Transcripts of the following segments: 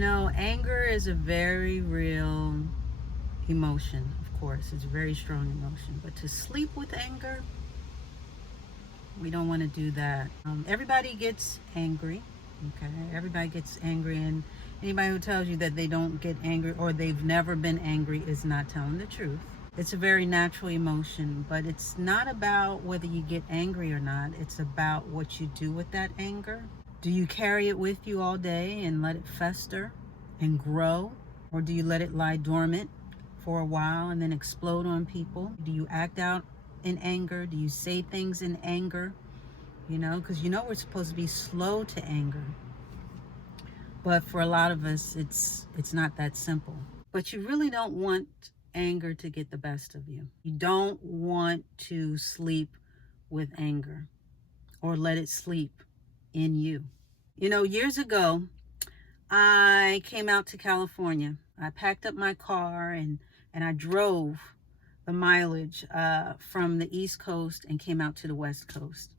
Anger is a very real emotion, of course. It's a very strong emotion. But to sleep with anger, we don't want to do that. Everybody gets angry, okay? Everybody gets angry, and anybody who tells you that they don't get angry or they've never been angry is not telling the truth. It's a very natural emotion, but it's not about whether you get angry or not. It's about what you do with that anger. Do you carry it with you all day and let it fester and grow? Or do you let it lie dormant for a while and then explode on people? Do you act out in anger? Do you say things in anger? Because we're supposed to be slow to anger. But for a lot of us, it's not that simple. But you really don't want anger to get the best of you. You don't want to sleep with anger or let it sleep in you. Years ago, I came out to California. I packed up my car and I drove the mileage from the East Coast and came out to the West Coast.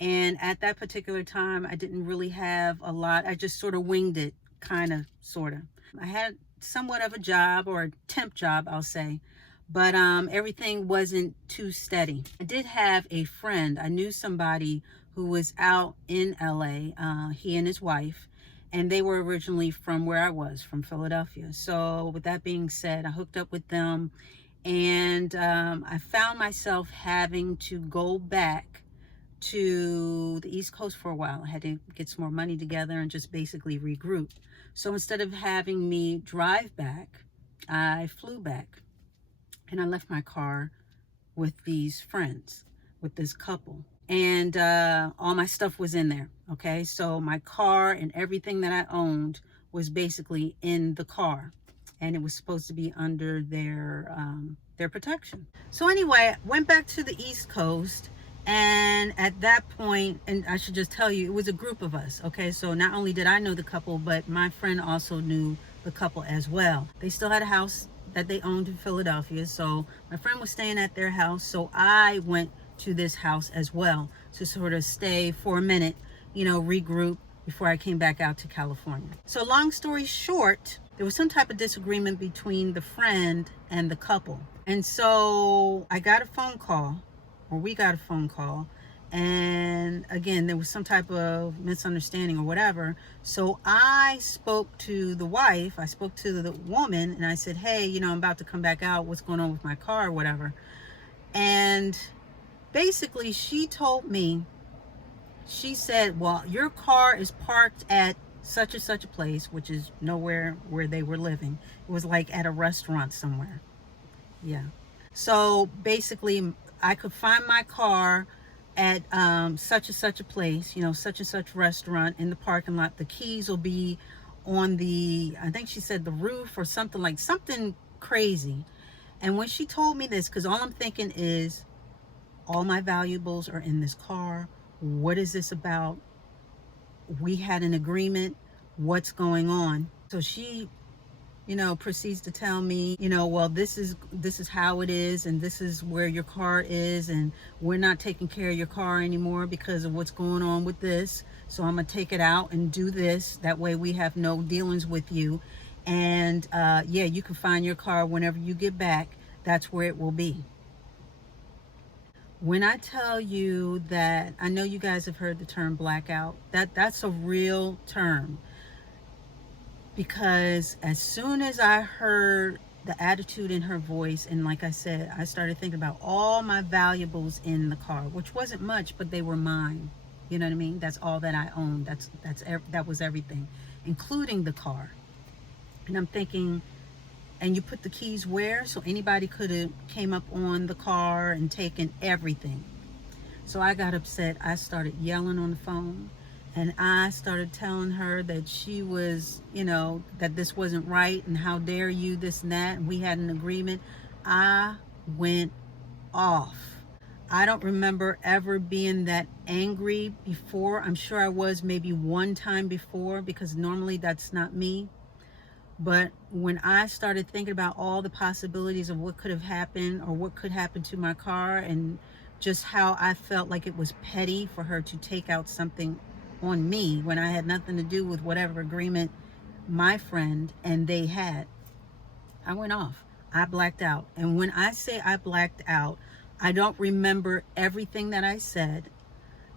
And at that particular time, I didn't really have a lot. I just sort of winged it, kind of, sort of. I had somewhat of a job, or a temp job, I'll say, but everything wasn't too steady. I did have a friend. I knew somebody who was out in LA, he and his wife, and they were originally from where I was, from Philadelphia. So with that being said, I hooked up with them, and I found myself having to go back to the East Coast for a while. I had to get some more money together and just basically regroup. So instead of having me drive back, I flew back, and I left my car with these friends, with this couple. And all my stuff was in there, okay? So my car and everything that I owned was basically in the car, and it was supposed to be under their protection. So anyway, I went back to the East Coast, and at that point, and I should just tell you, it was a group of us, okay? So not only did I know the couple, but my friend also knew the couple as well. They still had a house that they owned in Philadelphia, so my friend was staying at their house, so I went to this house as well to sort of stay for a minute, regroup before I came back out to California. So long story short, there was some type of disagreement between the friend and the couple. And so I got a phone call, or we got a phone call, and again, there was some type of misunderstanding or whatever. So I spoke to the wife, I spoke to the woman, and I said, hey, I'm about to come back out. What's going on with my car or whatever? And basically, she told me, she said, well, your car is parked at such and such a place, which is nowhere where they were living. It was like at a restaurant somewhere. Yeah. So basically, I could find my car at such and such a place, such and such restaurant in the parking lot. The keys will be on I think she said the roof or something crazy. And when she told me this, because all I'm thinking is, all my valuables are in this car. What is this about? We had an agreement. What's going on? So she, proceeds to tell me, well, this is how it is, and this is where your car is, and we're not taking care of your car anymore because of what's going on with this. So I'm gonna take it out and do this. That way we have no dealings with you. And yeah, you can find your car whenever you get back. That's where it will be. When I tell you that, I know you guys have heard the term blackout. That's a real term. Because as soon as I heard the attitude in her voice, and like I said, I started thinking about all my valuables in the car, which wasn't much, but they were mine. You know what I mean? That's all that I owned. That was everything, including the car. And I'm thinking, and you put the keys where? So anybody could have came up on the car and taken everything. So I got upset. I started yelling on the phone. And I started telling her that she was, that this wasn't right, and how dare you, this and that, and we had an agreement. I went off. I don't remember ever being that angry before. I'm sure I was maybe one time before, because normally that's not me. But when I started thinking about all the possibilities of what could have happened or what could happen to my car, and just how I felt like it was petty for her to take out something on me when I had nothing to do with whatever agreement my friend, and they had. I went off. I blacked out. And when I say I blacked out, I don't remember everything that I said,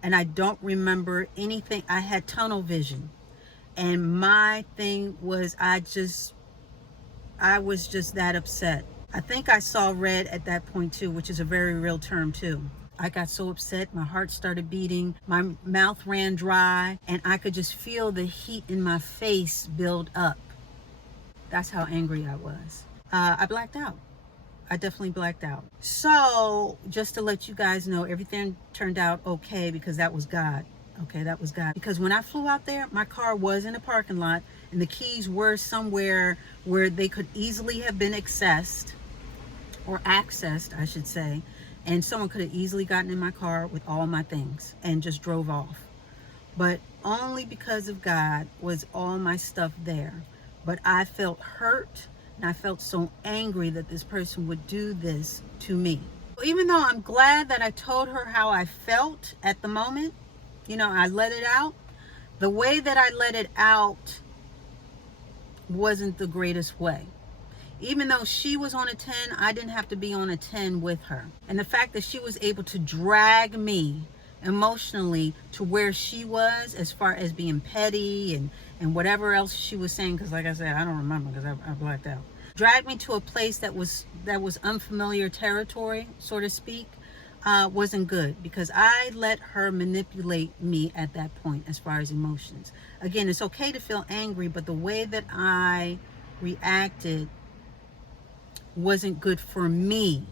and I don't remember anything. I had tunnel vision. And my thing was, I was just that upset. I think I saw red at that point too, which is a very real term too. I got so upset, my heart started beating, my mouth ran dry, and I could just feel the heat in my face build up. That's how angry I was. I blacked out. I definitely blacked out. So, just to let you guys know, everything turned out okay because that was God. Okay, that was God. Because when I flew out there, my car was in a parking lot and the keys were somewhere where they could easily have been accessed, or accessed, I should say. And someone could have easily gotten in my car with all my things and just drove off. But only because of God was all my stuff there. But I felt hurt, and I felt so angry that this person would do this to me. Even though I'm glad that I told her how I felt at the moment, I let it out. The way that I let it out wasn't the greatest way. Even though she was on a 10, I didn't have to be on a 10 with her. And the fact that she was able to drag me emotionally to where she was, as far as being petty and whatever else she was saying, because like I said, I don't remember because I blacked out. Drag me to a place that was unfamiliar territory, so to speak, wasn't good, because I let her manipulate me at that point as far as emotions. Again, it's okay to feel angry, but the way that I reacted wasn't good for me.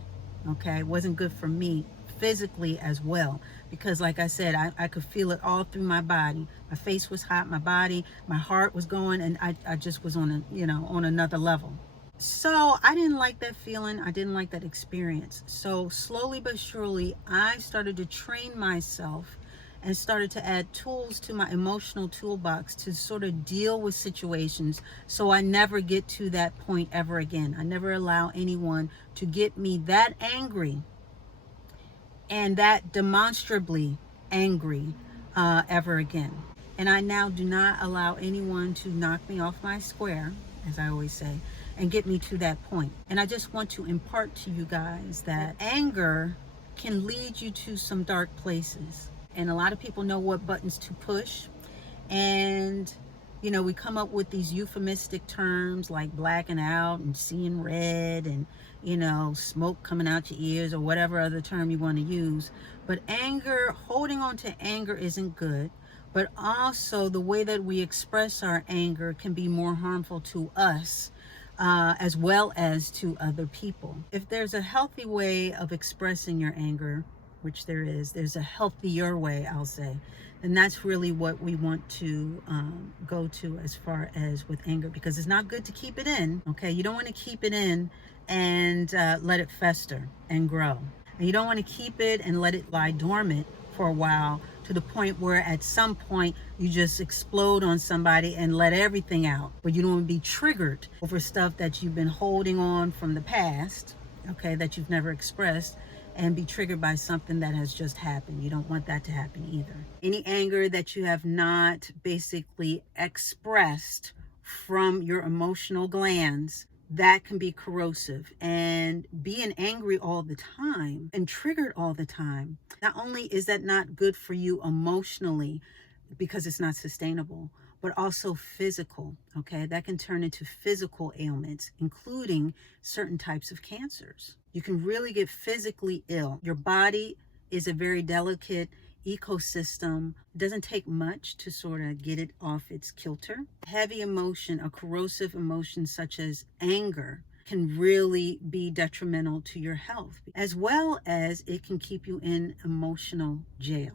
Okay, it wasn't good for me physically as well, because like I said, I could feel it all through my body. My face was hot, my body, my heart was going, and I just was on on another level. So I didn't like that feeling. I didn't like that experience. So slowly but surely, I started to train myself and started to add tools to my emotional toolbox to sort of deal with situations, so I never get to that point ever again. I never allow anyone to get me that angry and that demonstrably angry ever again. And I now do not allow anyone to knock me off my square, as I always say, and get me to that point. And I just want to impart to you guys that anger can lead you to some dark places. And a lot of people know what buttons to push. And, we come up with these euphemistic terms like blacking out and seeing red and, smoke coming out your ears, or whatever other term you want to use. But anger, holding on to anger isn't good. But also the way that we express our anger can be more harmful to us, as well as to other people. If there's a healthy way of expressing your anger, which there's a healthier way, I'll say, and that's really what we want to go to as far as with anger, because it's not good to keep it in. Okay, you don't want to keep it in and let it fester and grow, and you don't want to keep it and let it lie dormant for a while, to the point where at some point you just explode on somebody and let everything out. But you don't want to be triggered over stuff that you've been holding on from the past, okay, that you've never expressed, and be triggered by something that has just happened. You don't want that to happen either. Any anger that you have not basically expressed from your emotional glands, that can be corrosive. And being angry all the time and triggered all the time, not only is that not good for you emotionally, because it's not sustainable, but also physical. Okay, that can turn into physical ailments, including certain types of cancers. You can really get physically ill. Your body is a very delicate ecosystem. It doesn't take much to sort of get it off its kilter. Heavy emotion, a corrosive emotion such as anger, can really be detrimental to your health, as well as it can keep you in emotional jail.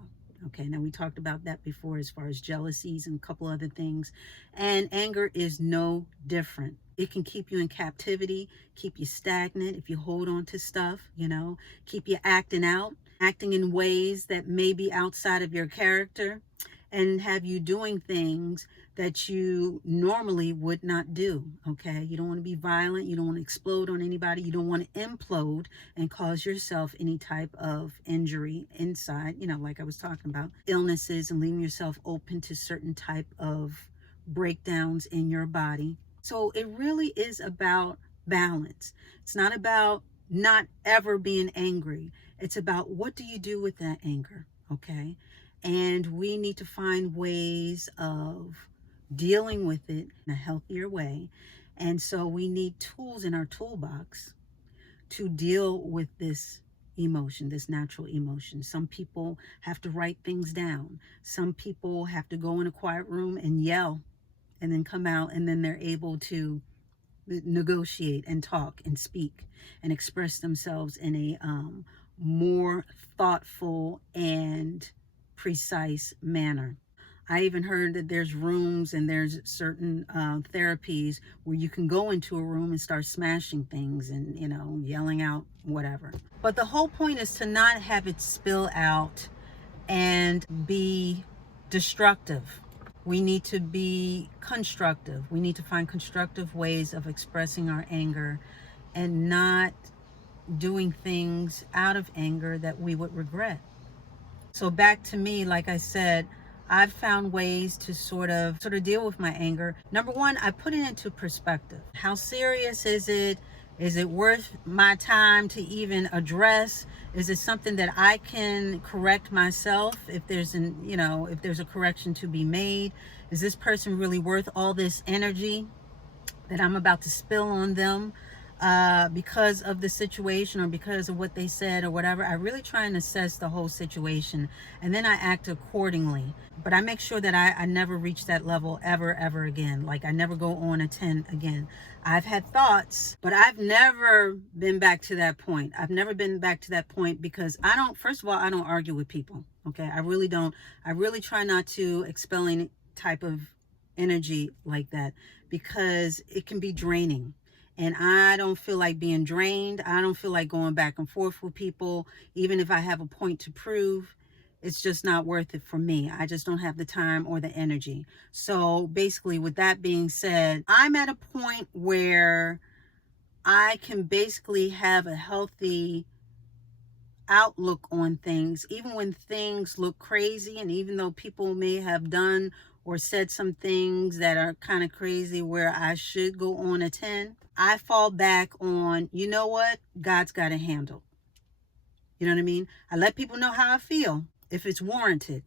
Okay, now we talked about that before as far as jealousies and a couple other things. And anger is no different. It can keep you in captivity, keep you stagnant if you hold on to stuff, keep you acting out, acting in ways that may be outside of your character, and have you doing things that you normally would not do. Okay, you don't want to be violent, you don't want to explode on anybody, you don't want to implode and cause yourself any type of injury inside, like I was talking about, illnesses, and leaving yourself open to certain type of breakdowns in your body. So it really is about balance. It's not about not ever being angry. It's about what do you do with that anger, okay? And we need to find ways of dealing with it in a healthier way. And so we need tools in our toolbox to deal with this emotion, this natural emotion. Some people have to write things down. Some people have to go in a quiet room and yell and then come out, and then they're able to negotiate and talk and speak and express themselves in a more thoughtful and precise manner. I even heard that there's rooms and there's certain therapies where you can go into a room and start smashing things and, you know, yelling out whatever. But the whole point is to not have it spill out and be destructive. We need to be constructive. We need to find constructive ways of expressing our anger and not doing things out of anger that we would regret. So back to me, like I said, I've found ways to sort of deal with my anger. Number one, I put it into perspective. How serious is it? Is it worth my time to even address? Is it something that I can correct myself if there's if there's a correction to be made? Is this person really worth all this energy that I'm about to spill on them because of the situation or because of what they said or whatever? I really try and assess the whole situation, and then I act accordingly. But I make sure that I never reach that level ever again. Like, I never go on a 10 again. I've had thoughts, but I've never been back to that point. I've never been back to that point because first of all, I don't argue with people. Okay, I really don't. I really try not to expel any type of energy like that because it can be draining. And I don't feel like being drained. I don't feel like going back and forth with people. Even if I have a point to prove, it's just not worth it for me. I just don't have the time or the energy. So basically, with that being said, I'm at a point where I can basically have a healthy outlook on things, even when things look crazy, and even though people may have done or said some things that are kind of crazy where I should go on a 10, I fall back on, you know what? God's got a handle. You know what I mean? I let people know how I feel if it's warranted.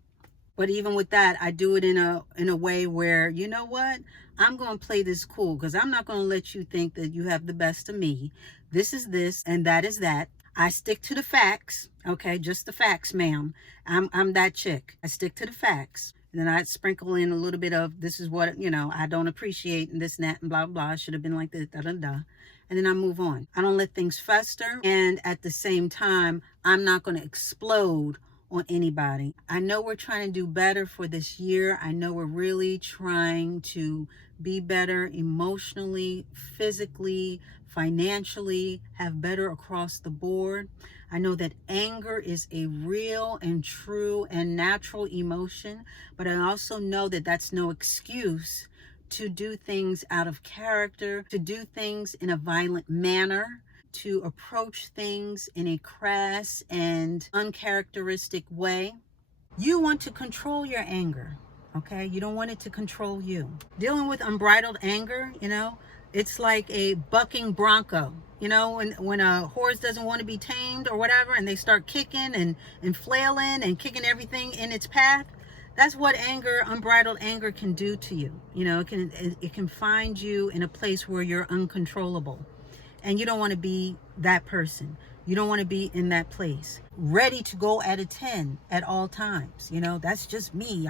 But even with that, I do it in a way where, you know what? I'm going to play this cool because I'm not going to let you think that you have the best of me. This is this and that is that. I stick to the facts. Okay, just the facts, ma'am. I'm that chick. I stick to the facts. And then I sprinkle in a little bit of this is what, I don't appreciate and this and that and blah, blah. I should have been like this, da, da, da. And then I move on. I don't let things fester. And at the same time, I'm not going to explode on anybody. I know we're trying to do better for this year. I know we're really trying to be better emotionally, physically, financially, have better across the board. I know that anger is a real and true and natural emotion, but I also know that that's no excuse to do things out of character, to do things in a violent manner, to approach things in a crass and uncharacteristic way. You want to control your anger, okay? You don't want it to control you. Dealing with unbridled anger, it's like a bucking bronco. When a horse doesn't want to be tamed or whatever, and they start kicking and flailing and kicking everything in its path, that's what unbridled anger can do to you. It can find you in a place where you're uncontrollable. And you don't want to be that person. You don't want to be in that place, ready to go at a 10 at all times. That's just me.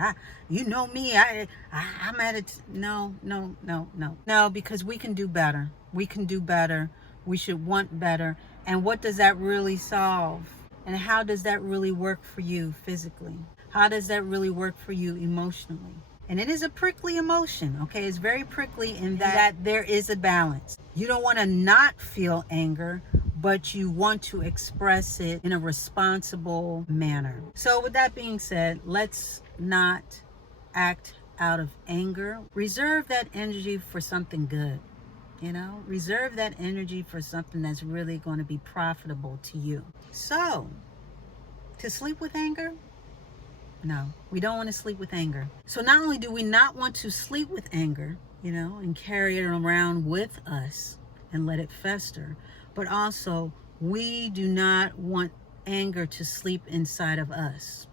Me. I'm at it. No, because we can do better. We can do better. We should want better. And what does that really solve? And how does that really work for you physically? How does that really work for you emotionally? And it is a prickly emotion, okay? It's very prickly in that there is a balance. You don't want to not feel anger, but you want to express it in a responsible manner. So with that being said, let's not act out of anger. Reserve that energy for something good, Reserve that energy for something that's really going to be profitable to you. So, to sleep with anger, No, we don't want to sleep with anger. So not only do we not want to sleep with anger, and carry it around with us and let it fester, but also we do not want anger to sleep inside of us,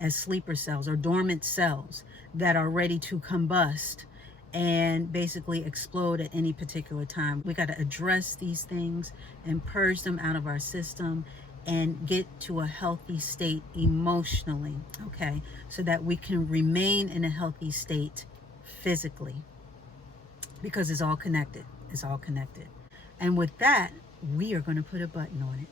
as sleeper cells or dormant cells that are ready to combust and basically explode at any particular time. We got to address these things and purge them out of our system and get to a healthy state emotionally, okay? So that we can remain in a healthy state physically, because it's all connected. It's all connected. And with that, we are going to put a button on it.